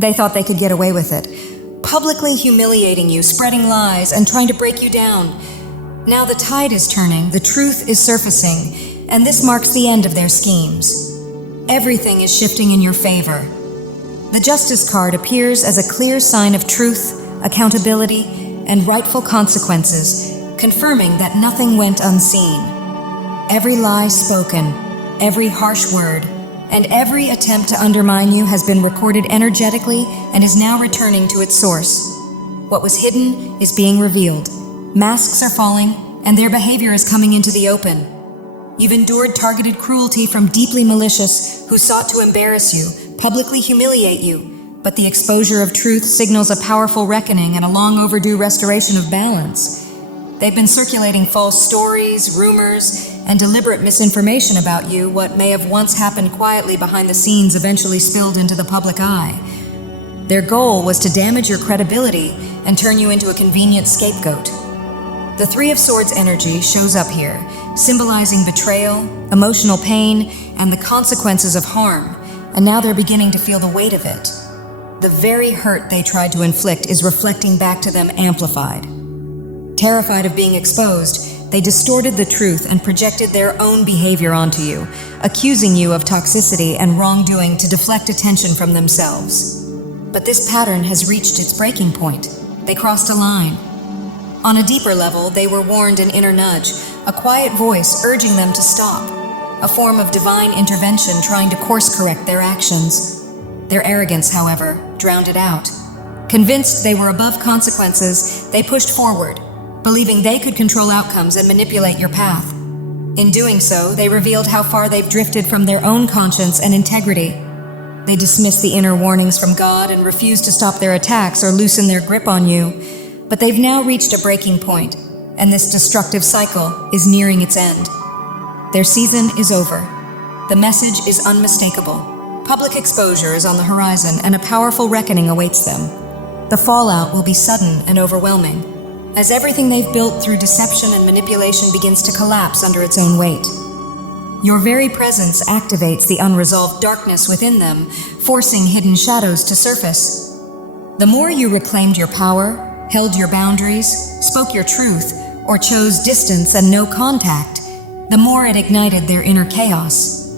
They thought they could get away with it, publicly humiliating you, spreading lies, and trying to break you down. Now the tide is turning, the truth is surfacing, and this marks the end of their schemes. Everything is shifting in your favor. The Justice card appears as a clear sign of truth, accountability, and rightful consequences, confirming that nothing went unseen. Every lie spoken, every harsh word, and every attempt to undermine you has been recorded energetically and is now returning to its source. What was hidden is being revealed. Masks are falling, and their behavior is coming into the open. You've endured targeted cruelty from deeply malicious who sought to embarrass you, publicly humiliate you, but the exposure of truth signals a powerful reckoning and a long overdue restoration of balance. They've been circulating false stories, rumors, and deliberate misinformation about you. What may have once happened quietly behind the scenes eventually spilled into the public eye. Their goal was to damage your credibility and turn you into a convenient scapegoat. The Three of Swords energy shows up here, symbolizing betrayal, emotional pain, and the consequences of harm, and now they're beginning to feel the weight of it. The very hurt they tried to inflict is reflecting back to them amplified. Terrified of being exposed, they distorted the truth and projected their own behavior onto you, accusing you of toxicity and wrongdoing to deflect attention from themselves. But this pattern has reached its breaking point. They crossed a line. On a deeper level, they were warned an inner nudge, a quiet voice urging them to stop, a form of divine intervention trying to course-correct their actions. Their arrogance, however, drowned it out. Convinced they were above consequences, they pushed forward, believing they could control outcomes and manipulate your path. In doing so, they revealed how far they've drifted from their own conscience and integrity. They dismissed the inner warnings from God and refused to stop their attacks or loosen their grip on you. But they've now reached a breaking point, and this destructive cycle is nearing its end. Their season is over. The message is unmistakable. Public exposure is on the horizon, and a powerful reckoning awaits them. The fallout will be sudden and overwhelming, as everything they've built through deception and manipulation begins to collapse under its own weight. Your very presence activates the unresolved darkness within them, forcing hidden shadows to surface. The more you reclaimed your power, held your boundaries, spoke your truth, or chose distance and no contact, the more it ignited their inner chaos.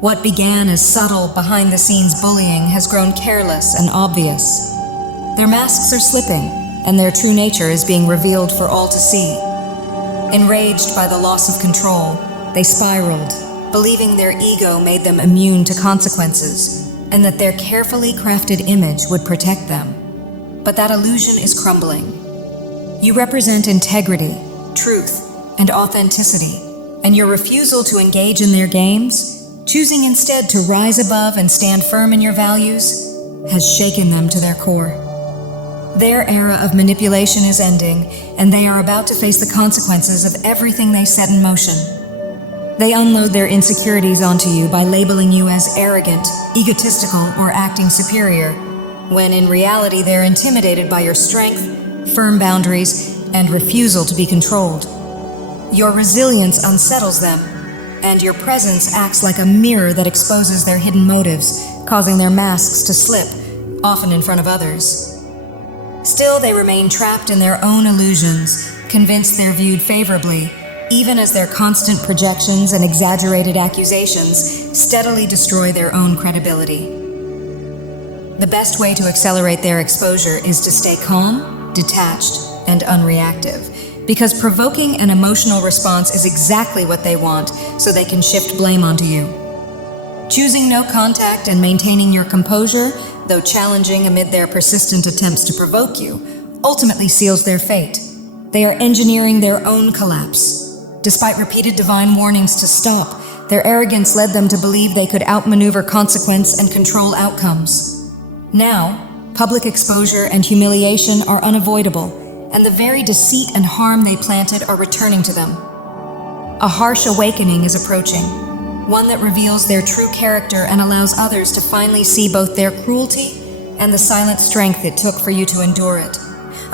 What began as subtle, behind-the-scenes bullying has grown careless and obvious. Their masks are slipping, and their true nature is being revealed for all to see. Enraged by the loss of control, they spiraled, believing their ego made them immune to consequences, and that their carefully crafted image would protect them. But that illusion is crumbling. You represent integrity, truth, and authenticity, and your refusal to engage in their games, choosing instead to rise above and stand firm in your values, has shaken them to their core. Their era of manipulation is ending, and they are about to face the consequences of everything they set in motion. They unload their insecurities onto you by labeling you as arrogant, egotistical, or acting superior, when in reality they're intimidated by your strength, firm boundaries, and refusal to be controlled. Your resilience unsettles them, and your presence acts like a mirror that exposes their hidden motives, causing their masks to slip, often in front of others. Still, they remain trapped in their own illusions, convinced they're viewed favorably, even as their constant projections and exaggerated accusations steadily destroy their own credibility. The best way to accelerate their exposure is to stay calm, detached, and unreactive, because provoking an emotional response is exactly what they want, so they can shift blame onto you. Choosing no contact and maintaining your composure, though challenging amid their persistent attempts to provoke you, ultimately seals their fate. They are engineering their own collapse. Despite repeated divine warnings to stop, their arrogance led them to believe they could outmaneuver consequence and control outcomes. Now, public exposure and humiliation are unavoidable, and the very deceit and harm they planted are returning to them. A harsh awakening is approaching, one that reveals their true character and allows others to finally see both their cruelty and the silent strength it took for you to endure it.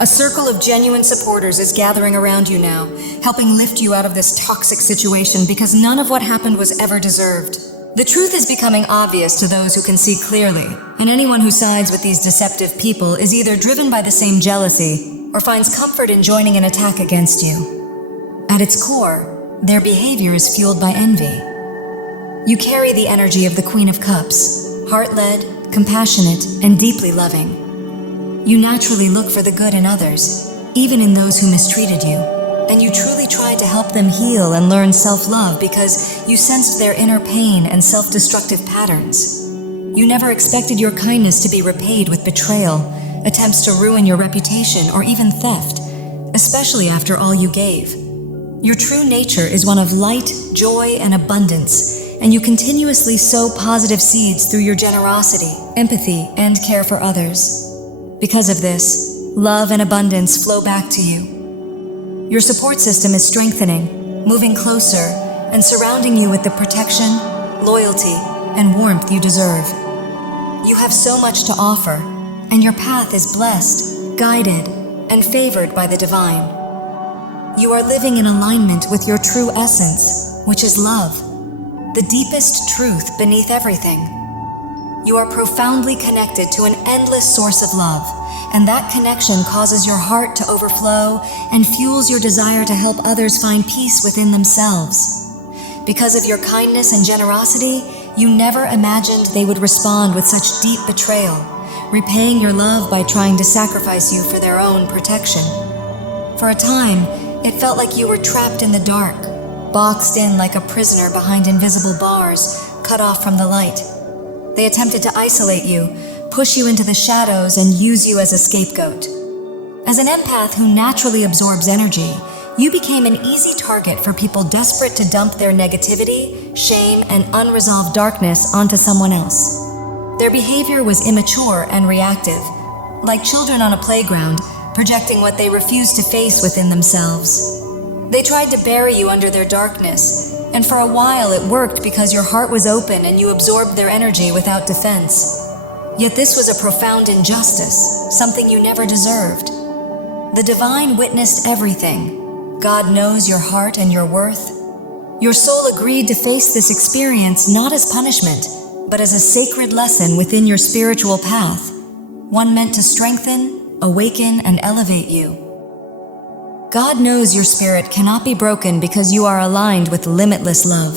A circle of genuine supporters is gathering around you now, helping lift you out of this toxic situation because none of what happened was ever deserved. The truth is becoming obvious to those who can see clearly, and anyone who sides with these deceptive people is either driven by the same jealousy or finds comfort in joining an attack against you. At its core, their behavior is fueled by envy. You carry the energy of the Queen of Cups, heart-led, compassionate, and deeply loving. You naturally look for the good in others, even in those who mistreated you, and you truly try to help them heal and learn self-love because you sensed their inner pain and self-destructive patterns. You never expected your kindness to be repaid with betrayal, attempts to ruin your reputation, or even theft, especially after all you gave. Your true nature is one of light, joy, and abundance, and you continuously sow positive seeds through your generosity, empathy, and care for others. Because of this, love and abundance flow back to you. Your support system is strengthening, moving closer, and surrounding you with the protection, loyalty, and warmth you deserve. You have so much to offer, and your path is blessed, guided, and favored by the divine. You are living in alignment with your true essence, which is love, the deepest truth beneath everything. You are profoundly connected to an endless source of love, and that connection causes your heart to overflow and fuels your desire to help others find peace within themselves. Because of your kindness and generosity, you never imagined they would respond with such deep betrayal, repaying your love by trying to sacrifice you for their own protection. For a time, it felt like you were trapped in the dark, boxed in like a prisoner behind invisible bars, cut off from the light. They attempted to isolate you, push you into the shadows, and use you as a scapegoat. As an empath who naturally absorbs energy, you became an easy target for people desperate to dump their negativity, shame, and unresolved darkness onto someone else. Their behavior was immature and reactive, like children on a playground, projecting what they refused to face within themselves. They tried to bury you under their darkness, and for a while it worked because your heart was open and you absorbed their energy without defense. Yet this was a profound injustice, something you never deserved. The divine witnessed everything. God knows your heart and your worth. Your soul agreed to face this experience not as punishment, but as a sacred lesson within your spiritual path, one meant to strengthen, awaken, and elevate you. God knows your spirit cannot be broken because you are aligned with limitless love.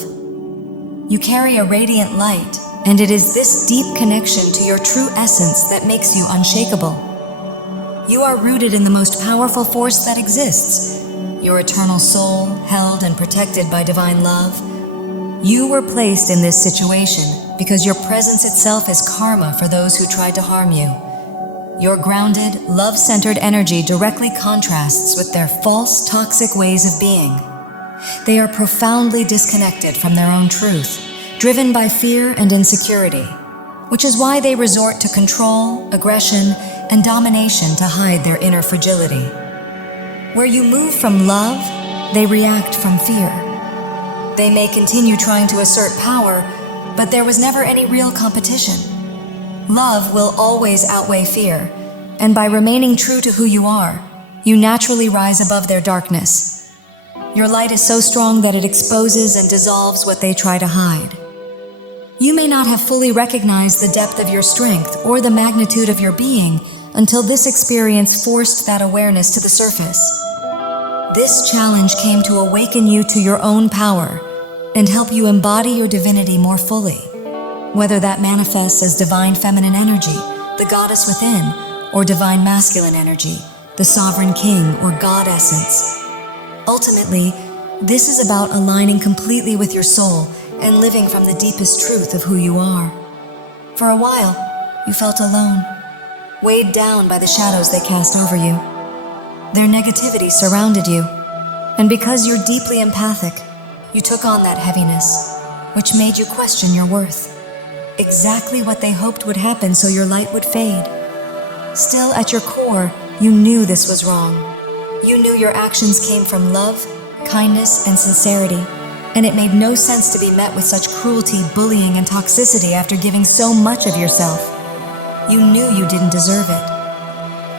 You carry a radiant light, and it is this deep connection to your true essence that makes you unshakable. You are rooted in the most powerful force that exists, your eternal soul, held and protected by divine love. You were placed in this situation because your presence itself is karma for those who tried to harm you. Your grounded, love-centered energy directly contrasts with their false, toxic ways of being. They are profoundly disconnected from their own truth, driven by fear and insecurity, which is why they resort to control, aggression, and domination to hide their inner fragility. Where you move from love, they react from fear. They may continue trying to assert power, but there was never any real competition. Love will always outweigh fear, and by remaining true to who you are, you naturally rise above their darkness. Your light is so strong that it exposes and dissolves what they try to hide. You may not have fully recognized the depth of your strength or the magnitude of your being until this experience forced that awareness to the surface. This challenge came to awaken you to your own power and help you embody your divinity more fully, whether that manifests as divine feminine energy, the goddess within, or divine masculine energy, the sovereign king or god essence. Ultimately, this is about aligning completely with your soul and living from the deepest truth of who you are. For a while, you felt alone, weighed down by the shadows they cast over you. Their negativity surrounded you, and because you're deeply empathic, you took on that heaviness, which made you question your worth. Exactly what they hoped would happen so your light would fade. Still, at your core, you knew this was wrong. You knew your actions came from love, kindness, and sincerity, and it made no sense to be met with such cruelty, bullying, and toxicity after giving so much of yourself. You knew you didn't deserve it.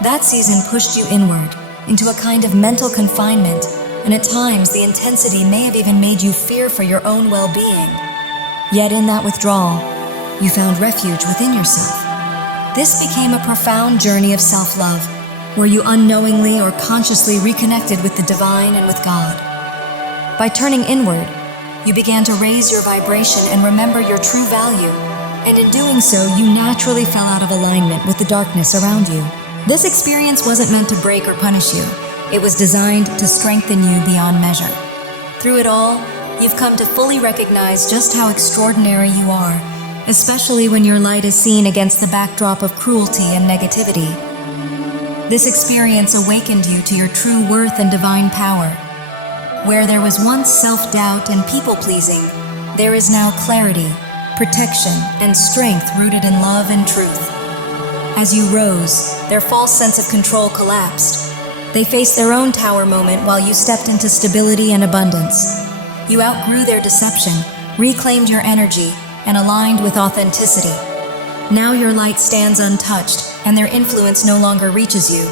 That season pushed you inward, into a kind of mental confinement, and at times the intensity may have even made you fear for your own well-being. Yet in that withdrawal, you found refuge within yourself. This became a profound journey of self-love, where you unknowingly or consciously reconnected with the divine and with God. By turning inward, you began to raise your vibration and remember your true value, and in doing so, you naturally fell out of alignment with the darkness around you. This experience wasn't meant to break or punish you. It was designed to strengthen you beyond measure. Through it all, you've come to fully recognize just how extraordinary you are, especially when your light is seen against the backdrop of cruelty and negativity. This experience awakened you to your true worth and divine power. Where there was once self-doubt and people-pleasing, there is now clarity, protection, and strength rooted in love and truth. As you rose, their false sense of control collapsed. They faced their own tower moment while you stepped into stability and abundance. You outgrew their deception, reclaimed your energy, and aligned with authenticity. Now your light stands untouched, and their influence no longer reaches you.